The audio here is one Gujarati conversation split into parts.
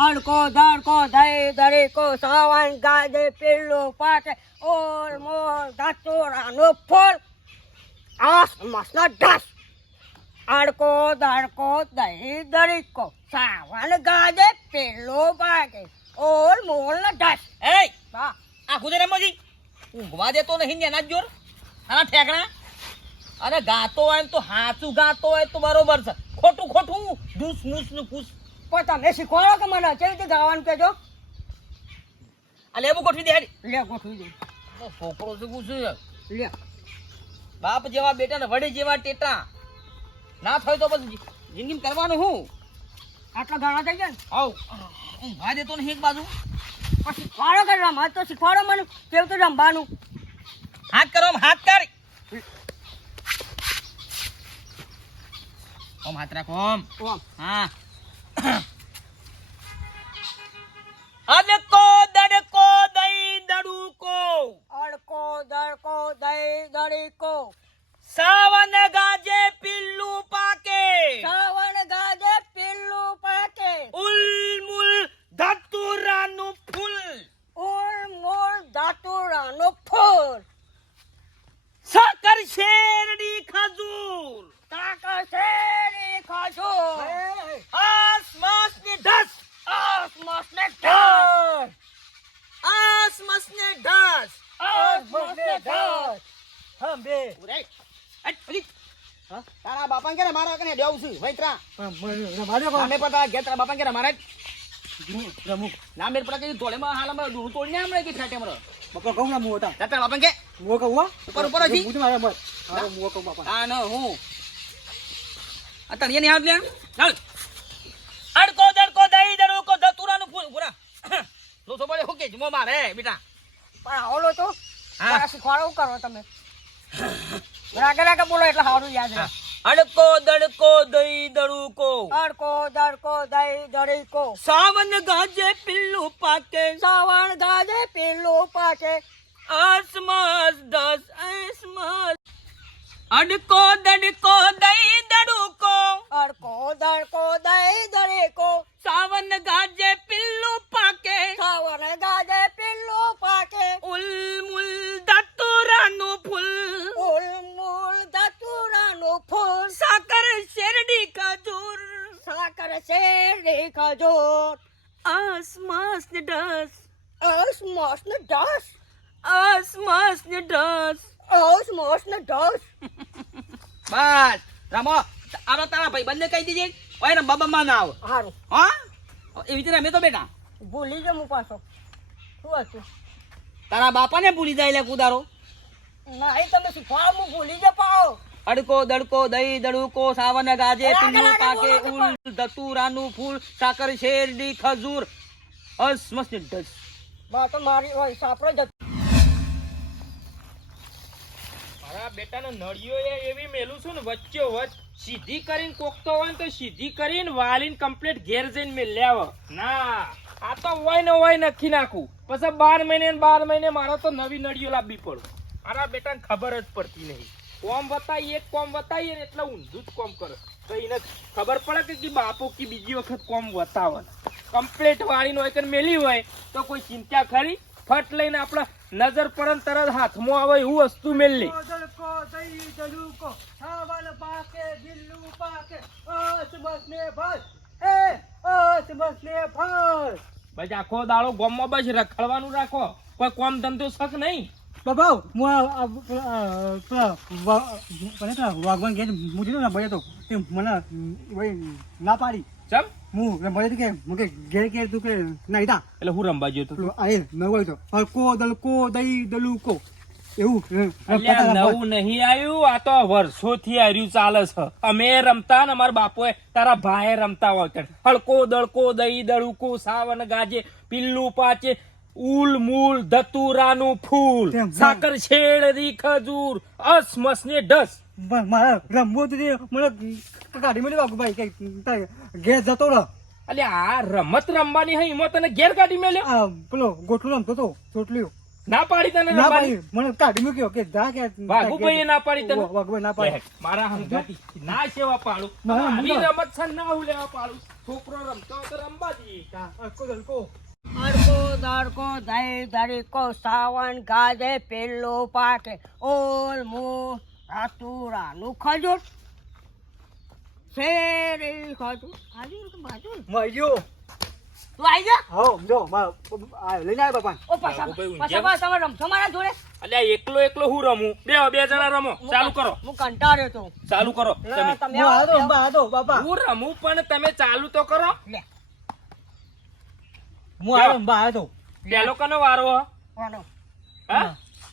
અડકો દડકો દઈ દરેકો સવાન ગાજે પેલો પાટે ઓર મોર ધાતુરાનો ફોલ આસ મસના ઢાસ અડકો દડકો દઈ દરેકો સવાન ગાજે પેલો પાટે ઓર મોર ના ઢાસ એ વાહ આ ખુદે રમોજી ઊંઘવા દેતો નહીં ને એના જ જોર આના ઠેકણા અને ગાતો હોય ને તો હાચું ગાતો હોય તો બરોબર છે ખોટું ખોટું ડૂસ મૂસ નું પૂછ પણ તમે શીખવાડો કે મને કેવી રીતે ગાવાનું કહેજો આ લેબુ ગોઠવી દે હેડી લે ગોઠવી દે છોકરો શું પૂછ્યું લે બાપ જેવા બેટા ને વડી જેવા ટેટા ના થાય તો પછી જિંદગી કરવાનું હું આટલા ગાણા થઈ ગયા ને આવ ઊંઘવા દેતો નહીં એક બાજુ પણ શીખવાડો કે રમત તો શીખવાડો મને કેવું તો રમવાનું હાથ કરો આમ હાથ કર ઓમ હાથ રાખો ઓમ ઓમ હા અડકો દડકો દઈ દડુકો અડકો દડકો દઈ દડીકો સાવન ગાજે પિલ્લું પાકે શ્રાવણ ગાજે પીલું પાકે ઉલમુલ ધતુરાનું ફૂલ ઉળ મૂળ ધાતુરાનો ફૂલ સાકર શેરડી ખજૂર તાકા શેરી ખાજૂર આસમાસ ને ઢસ આસમાસ ને ઢાસ આસમાસ ને ઢસ આસમાસ ને ઢાસ હમ બે ઉરાઈ અટ પલી તારા બાપા કે મારા કને દેવું છું વૈત્રા નામે પર તારા ઘેર તારા બાપા કે મારા રમુક નામે પર કે ધોળેમાં હાલમાં દૂર તોડીને આમણે કે ઠાટે મરો બાપા કહું ના મોટા તારા બાપા કે મો કહું ઉપર ઉપર હતી હું મારા મત હા મો કહું બાપા આ ન હું આ તળિયે ની હાથ લે ચાલ અડકો દડકો દઈ દડકો ધતુરાનું ફૂલ પૂરા લો તો બોલે હુકે જમો મારે બેટા પણ આવલો તો હા. મારા શીખવાડો શું કરો તમે રાગે રાગે બોલો એટલે સારું યાદ રહે અડકો દડકો દઈ દડુકો અડકો દડકો દઈ દડીકો સાવન ગાજે પિલ્લું પાકે શ્રાવણ ગાજે પીલું પાકે આસમાસ દસ આસમાસ અડકો દડકો દઈ દડુકો અડકો દડકો દઈ દડીકો સાવન ગાજે પિલ્લું પાકે શ્રાવણ ગાજે પીલું પાકે ઉલમુલ દતુરાનું ફૂલ ઉળ મૂળ ધાતુરાનો ફૂલ સાકર શેરડી ખજૂર સાકર શેરડી ખજૂર આસમાસ ને ડસ આસમાસ ને ઢાસ આસમાસ ને ડસ આસમાસ ને ઢાસ બસ રમો આરો તારા ભાઈ બંને કહી દીજે ઓય ને બાબા ના આવ સારું હા એવી રીતે રમે તો બેટા ભૂલી જાઉં પાછો શું હતું તારા બાપાને ભૂલી જાય લે કુદારો ના એ તમે શીખવાડો હું ભૂલી જ પાઓ અડકો દડકો દઈ દડુકો સાવન ગાજે રાગે પિલ્લું રાગે પાકે બોલો ઉલ ધતુરાનું ફૂલ સાકર શેરડી ખજૂર આસમાસ ને ડસ બા તો મારી હોય સાપડે જ મારા બેટાને નળીઓ એવી મેલું છું ને વચ્ચે વચ સીધી કરીને કોકતો હોય ને તો સીધી કરીને વાલીને કમ્પ્લીટ ઘેર જઈને મેં લેવ ના આ તો હોય ને હોય નખી નાખું પછી 12 મહિને ને 12 મહિને મારે તો નવી નળીઓ લાવવી પડે મારા બેટાને ખબર જ પડતી નહીં કોમ બતાવીએ કોમ બતાવીએ ને એટલે ઊંધું જ કોમ કરે તો એને ખબર પડે કે બાપો કે બીજી વખત કોમ બતાવે કમ્પ્લીટ વાળીને હોય કે મેલી હોય તો કોઈ ચિંતા ખરી ફટ લઈને આપણા નજર પડે ને તરત હાથમાં આવે એવું વસ્તુ મેલી દડકો દઈ દડુકો સાવન પાકે બિલ્લું પાકે આસમાસ ને ભસ એ આસમાસ ને ભસ બસ આખો દાડો ગામમાં બસ રખડવાનું રાખો કોઈ કોમ ધંધો શક નહીં બાબા હું વાગવાન ઘેર મુજી ના ભય તો તે મને ભાઈ ના પાડી ચમ હું ભય કે મુકે ઘેર ઘેર તું કે ના ઈતા એટલે હું રમવા ગયો તો પેલું આયે નવાય તો હલકો દલકો દઈ દલુકો એવું અલ્યા નવું નહીં આવ્યું આ તો વર્ષોથી આવ્યું ચાલે છે અમે રમતા ને અમારા બાપોએ તારા ભાઈએ રમતા હોય હળકો દળકો દઈ દળુકો સાવન ગાજે પિલ્લું પાચે ઉલ મૂલ ધતુરાનું ફૂલ સાકર શેરડી ખજૂર અસમસ ને ઢસ મારા રમવું તો મને કાઢી મેળવી વાગુ ભાઈ કે ઘેર જતો રહ અલ્યા આ રમત રમવાની હઈ એમાં તને ઘેર કાઢી મેલ્યો આ પેલો ગોઠલો રમતો તો ચોટલીઓ ના પાડી તને ના રમવાની? ભાઈ મને કાઢી મૂક્યો કે જા કે વાઘુભાઈએ ના પાડી તને? વાઘુભાઈ ના પાડી. લે, મારા હંગાતી ના સેવા પાડું. મારા આવી હંગાત. રમત છે ના હું લેવા પાડું. છોકરો રમતો હોય તો રમવા દઈએ. અડકો દલકો અડકો દડકો દઈ દડીકો સાવન ગાજે પેલો પાકે ઓલ મો રાતુરાનું ખજૂર શેરી ખજૂર આજુ તો બાજુ મળ્યો. તું આવી જા હો જો લઈને આવ્યા બાપા. ઓ પાછા પાછા તમે રમશો મારા જોડે અલ્યા એકલો હું રમું? બે જણા રમો. ચાલુ કરો. હું કંટાળ્યો તો ચાલુ કરો તમે. તમે હું આવો, આદો બાપા. હું રમું પણ તમે ચાલુ તો કરો. લે હું આદો. પેલો કનો વારો હ? વાળો. હા?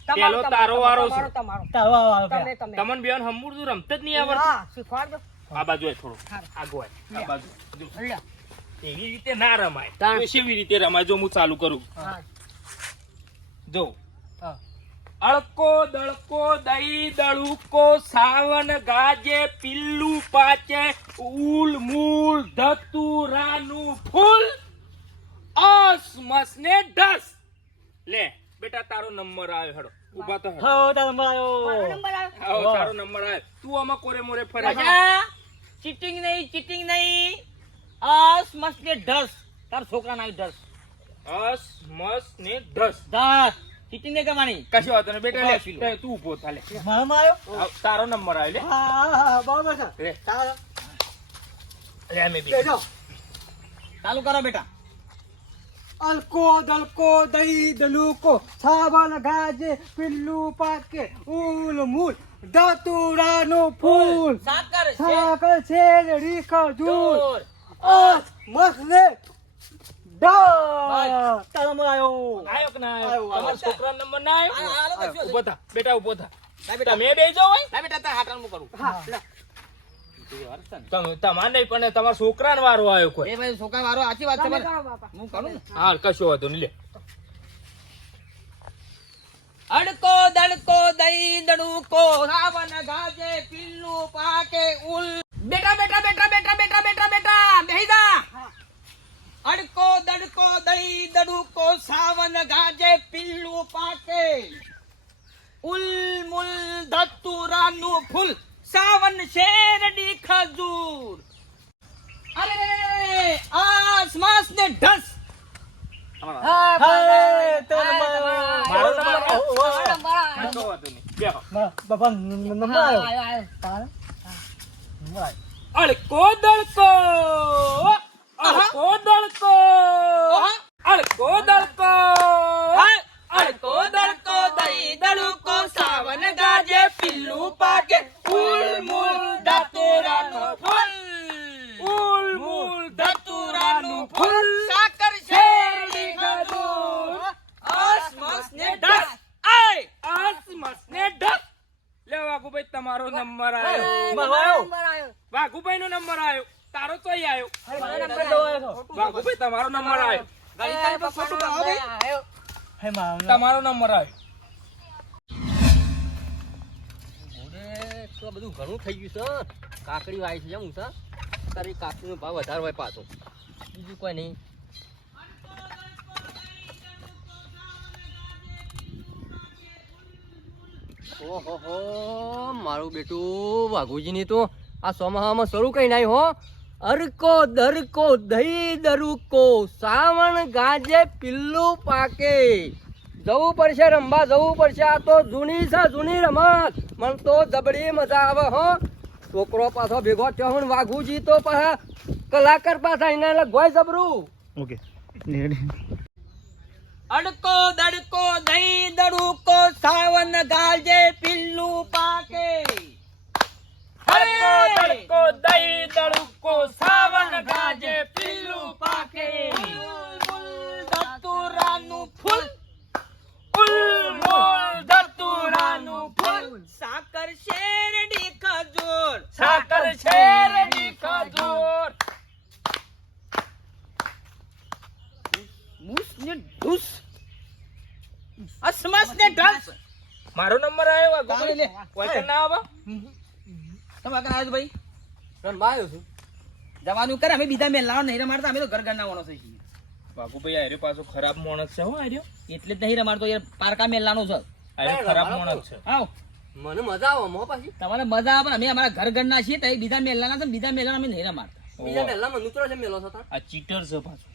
તમારો, પેલો તારો વારો છે. તમારો તારો આવો તમે તમે તમને બેન હમુરદું રમતા જ નહીં આવડતું. હા શીખવાડજો આ બાજુ આય થોડું. હારું. આગો આય. આ બાજુ. જો, લે એવી રીતે ના રમાય. તાણ. તો કેવી રીતે રમાય જો હું ચાલુ કરું. હા જો હા. અળકો દળકો દઈ દળુકો સાવન ગાજે પિલ્લું પાચે ઉલ મૂલ ધતુરાનું ફૂલ અસમસ ને ઢસ. લે બેટા તારો નંબર આવ્યો. હેડો ઊભા તો હેડો. હો તારો મળ્યો. મારો નંબર આવ્યો આવો તારો નંબર આવ્યો. તું આમાં કોરે મોરે ફરે છે. ચીટિંગ નહીં અસ મસ્ત ને ઢસ તાર છોકરા ના ઢસ અસમસ ને ઢસ. ઢસ ચીટિંગ નહીં કરવાની. કશો વાંધો નહીં બેટા. બસ, લે તું ઊભો થા લે. મારામાં આવ્યો. તારો નંબર આવ્યો. હા બરાબર છે. લે તારો લે અમે બી. બેજો. ચાલુ કરો બેટા. અલકો દલકો દઈ દલુકો સાવન ગાજે પિલ્લું પાકે ઉલ મૂલ ધતુરાનું ફૂલ સાકર સાકર શેરડી ખજૂર દૂર. મસલે ડા તારામાં આવ્યો. આયો કે ના આયો? આયો, આયો. તમારા છોકરાનો નંબર ના આ આવ્યો? હાલો કશું ઊભો થા બેટા, ઊભો થા. ના બેટા તમે બેસી જાઓ હોય. ના બેટા તાર હાટાનું હું કરું હા લે. તમારે નહીં પણ તમારા છોકરાનો વારો આવ્યો કોઈ. એ ભાઈ છોકરા વાળો સાચી વાત છે તમે મારે. કરો બાપા હું કરું ને. હા કશો વાંધો નહીં લે. અડકો દડકો દઈ દડુકો રાવણ ગાજે પિલ્લું પાકે ઉલ બેટા બેટા બેટા બેટા બેટા બેટા બેટા બેહી જા. અડકો દડકો દઈ દડુકો સાવન ગાજે પિલ્લું પાકે ઉલ મુલ ધતુરાનું ફૂલ સાવન શેરડી ખજૂર અરે આસમાસ ને ઢસ. હા હા, તારો મારો નંબર આવ્યો. મારો નંબર આવ્યો. કશો વાંધો નહીં. બેહો. બાપા નંબર હા, આવ્યો. આવ્યો, આવ્યો. તારા નંબર આવ્યો. અળકો દળકો અળકો દળકો અળકો દળકો અડકો દડકો દઈ દડુકો સાવન ગાજે પિલ્લું પાકે ઉલ મુલ ધતુરાનું ફૂલ ઉલ મૂલ ધતુરાનું ફૂલ સાકર શેરડી ખજૂર અસમસ ને ઢસ. આય આસમસ ને ઢસ. લે વાઘુભાઈ તમારો નંબર આવ્યો. મારો નંબર આવ્યો. વાઘુભાઈ નો નંબર આવ્યો. તારો તો આવ્યો. મારો નંબર આવ્યો. વાઘુભાઈ તમારો નંબર આવ્યો. એ પપ્પાનો નંબર આવ્યો. હે મારો તમારો નંબર આવ્યો. તો બધું ઘણું થઈ ગયું છે. કાકડી વાય છે હું છે તારી કાકડીનો ભાવ વધારે હોય પાછો બીજું કોઈ નહીં. ઓહો મારું બેટું વાઘુજીની તો આ સોમાહામાં શરૂ કઈ નાય હો. અરકો દરકો દહી દરુકો સાવણ ગાજે પિલ્લું પાકે જવું પડશે રમવા જવું પડશે. આ તો જૂની છે જૂની રમત. મને તો જબરી મજા આવે હો. છોકરો પાછો ભેગો થયો હું વાઘુજી તો પાછા કલાકાર પાછા એના લગવાય જબરું. ઓકે અડકો દડકો દહી દડુકો સાવન ગાજે પિલ્લું પાકે અળકો દળકો દઈ દળુકો સાવન ગાજે પિલ્લું પાકે ધતુરાનું ફૂલ ઉલ મૂલ ધતુરાનું ફૂલ સાકર શેરડી ખજૂર સાકર શેરડી ખજૂર. મૂસ ને ઢૂસ અસમસ ને ઢસ. મારો નંબર આવ્યો તારે લે. વાઘુભાઈ. કોઈ ના આવે. તમે આગળ આવ્યો છો ભાઈ રણવા આવ્યો છું જવાનું કરે અમે બીજા મેં લાવ નહીં રમાડતા અમે તો ઘર ઘરના વાળો છીએ વાઘુભાઈ આર્યો પાછો ખરાબ માણસ છે હો આર્યો. એટલે જ નહીં રમાડતો યાર, પારકા મેલાનો છે. આર્યો ખરાબ માણસ છે. આવ મને મજા આવે મો પાછી. તમારે મજા આવે, પણ અમે અમારા ઘર ઘરના છીએ તો બીજા મેલાના છે, બીજા મેલાના અમે નહીં રમાડતા. બીજા પહેલા મને ઉતરો છે મેલો છો તાર. આ ચીટર છે પાછો.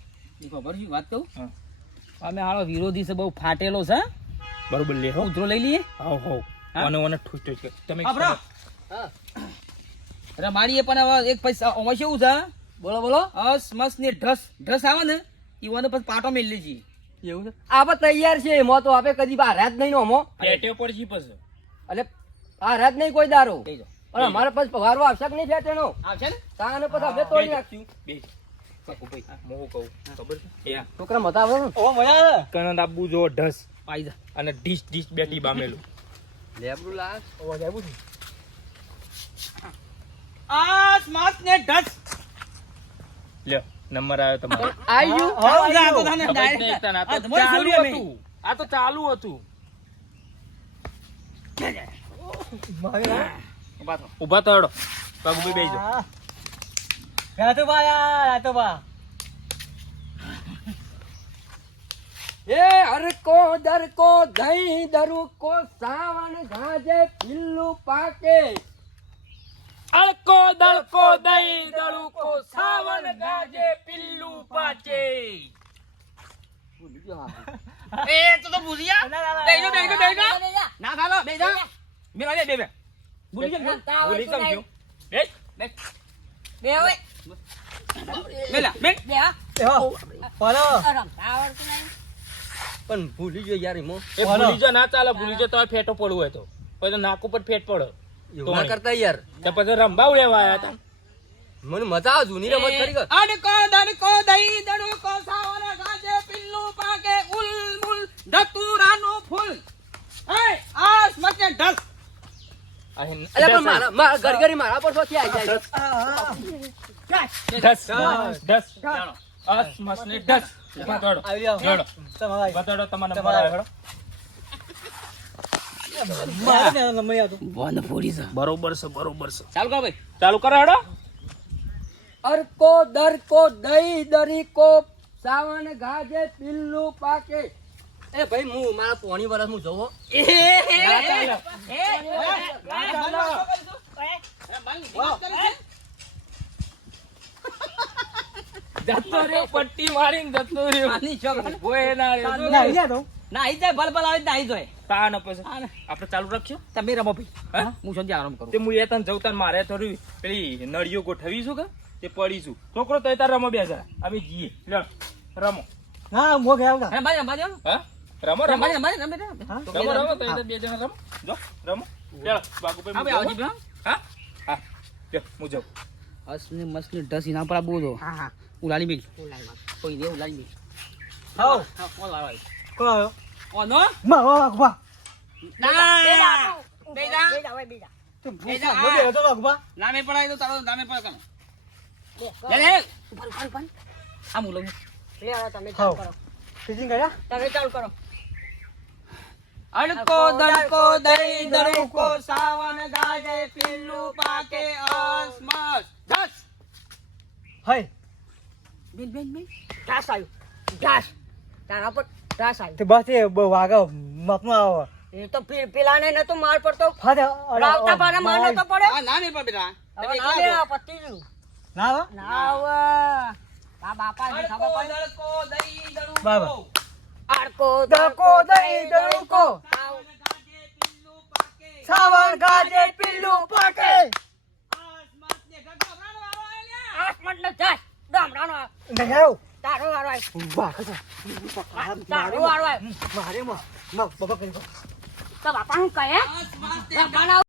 ઈ ખબર છે વાત કહું, હા. અમે હાલો વિરોધી છે, બહુ ફાટેલો છે. બરોબર લે હો. ઉધરો લઈ લઈએ, આવ હો. હા? ઓને ઠૂસ ઠૂસ કર. તમે આપરો હા રમાડીએ, પણ હવે એક પૈસા ઓમાં કેવું છે, બોલો બોલો. અસ મસ ને ઢસ આવે ને ઈવાનો પછી પાટો મેલી છીએ. એવું છે આપણે તૈયાર છે મો તો આપે કદી બહાર જ નહીં નો મો. પેટ્યો પર જી પછી. એટલે આ રાત નહીં કોઈ દારો. કહી દો. અને અમારે પછી પગારવા આવશે કે નહીં ફેટેનો આવશે ને? તાને પછી આપણે તોડી નાખ્યું. બે વાઘુભાઈ હું કહું ખબર છે એ છોકરા મજા આવે ને. ઓ મજા આવે. કનંદ આબુ જો ઢસ પાઈ જા. અને ડીશ ડીશ બેટી બામેલું. લેબડું લાગ. ઓ જાવું છે. અસ મસ ને ઢસ લ્યો નંબર આવ્યો તમારો. આઈ ગયું. આવ જા તો તને ખબર જ નહીં direct. તને. આ આ તો તમારી ચાલુ છોડી અમે. હતું. આ તો ચાલુ હતું. ઉભા તો હેડો. વાઘુભાઈ બેસી જાઓ. રાતુબા યાર, રાતુબા. એ હરકો દરકો દહીં દરુકો સાવણ ગાજે પિલ્લું પાકે. અળકો દળકો દહીં દળુકો સાવન ગાજે પિલ્લું પાચે. એ તો ભૂલિયા બેજો ના ચાલો બેજો મેલા બે બે ભૂલી ગયો ભૂલી કેમ ગયો? બેસ. બે હવે મેલા બે બે હા એહો, બોલો. રમતા આવડતું નહીં. પણ ભૂલી ગયો યાર એમાં. એ ભૂલી જો ના ચાલે. ભૂલી જો તો ફેટો પડવું હોય તો પછી નાક ઉપર ફેટ પડે. એવું ના કરતા યાર. તો પછી રંબા ઉડેવા આવ્યા હતા. મને મજા આવે જૂની રમત ખરી કર. અડકો દડકો દઈ દડકો સાવન ગાજે પિલ્લું પાકે ઉલ મુલ ધતુરાનું ફૂલ એ આસ મતે ઢસ અહીં અલ્યા પણ મારા ગરગરી મારા પર સોથી આવી જાય. દસ દસ અસ મસ ને દસ. ઉભા તો હેડો. આવી જાઓ. હેડો. તમારા ઉભા તો હેડો. તમારો નંબર આવ્યો હેડો. મારે ને નંબર યાદ હતો. વન ફોડી છે. બરોબર છે બરોબર છે. ચાલ કરો ભાઈ. ચાલુ કરો હેડો. અરકો દરકો દહીં દરીકો સાવણ ગાજે પિલ્લું પાકે. એ ભાઈ હું મારા પોણી વરસ હું જોવો. જતો રહ્યો પટ્ટી મારીને જતો રહ્યો. આની છોકરા કોઈ ના રહ્યો. ના, આવી જાઓ તો. ના આઈ જાય બલબલ આવે ના આઈ જાય તાન પછી આપણે ચાલુ રાખશું. તમે રમો ભાઈ હા? હું સંજય આરામ કરું તે હું એ તને જવતાન મારે થોડી પેલી નળીઓ ગોઠવીશું કે તે પડીશું. છોકરો તો તાર રમો બે જરા. અમે જઈએ. લો રમો. ના, મો ગયા આવતા. રમવા રમવા હા રમો રમો રમવા રમવા રમવા હા? રમો રમો તો એને બે જણા રમો. જો રમો. ચાલો બાકુભાઈ હા હું ભાઈ જાઉં, આવજી હો? હા હા લ્યો, હું જાઉં. અસને મસને ઢસ ઇના પર બોલો હા હા ઉલાલી મિલ ઉલાઈમાં. કોઈ દે ઉલાલી મિલ હાઉ. હા કોણ લાવાય કોણ આવ્યો? ઓનો માં, વાઘબા. ના બેજા બેજા. હવે બેજા તું ભૂખા ન બેહો તો વાઘબા. નામે પડાય તો તારો નામે પડ કમ બે લે લે ઉપર ઉપર ઉપર આ મુલો લે હવે તમે હાઉ. ચાલુ કરો ફિટિંગ કર્યા? તમે ચાલુ કરો અડકો દડકો દઈ દડકો સાવન ગાજે પિલ્લું પાકે અસ મસ ઢસ હાય. બેન બેન બેન ઘાસ આવ્યું ઘાસ તારા પર ઘાસ આવ્યું તે બસ એ વાઘો મતમાં આવો. એ તો પેલાને નતો માર પડતો હા તે રાવતા પારે માર નતો પડે આ નામે પર બેટા હવે ના લે આ પતી ગયું ના આવે? ના હવે આ બાપા ને ખબર અડકો પડે દડકો દઈ દડકો બાબા. આડકો દડકો દહીં દડકો. સાવન ગાજે પિલ્લું પાકે સાવણ ગાજે પિલ્લું પાકે. અસ મસ ને ગગા પ્રાણ વાળો આલ્યા આસમત ને જાય ગામડાનો નહીં આવું. તારો વારો આવ્યો વાઘ છે. તારો વારો આવ્યો મારે માં બાબા કરી દો. તો બાપા હું કહે અસ મસ ને બનાવ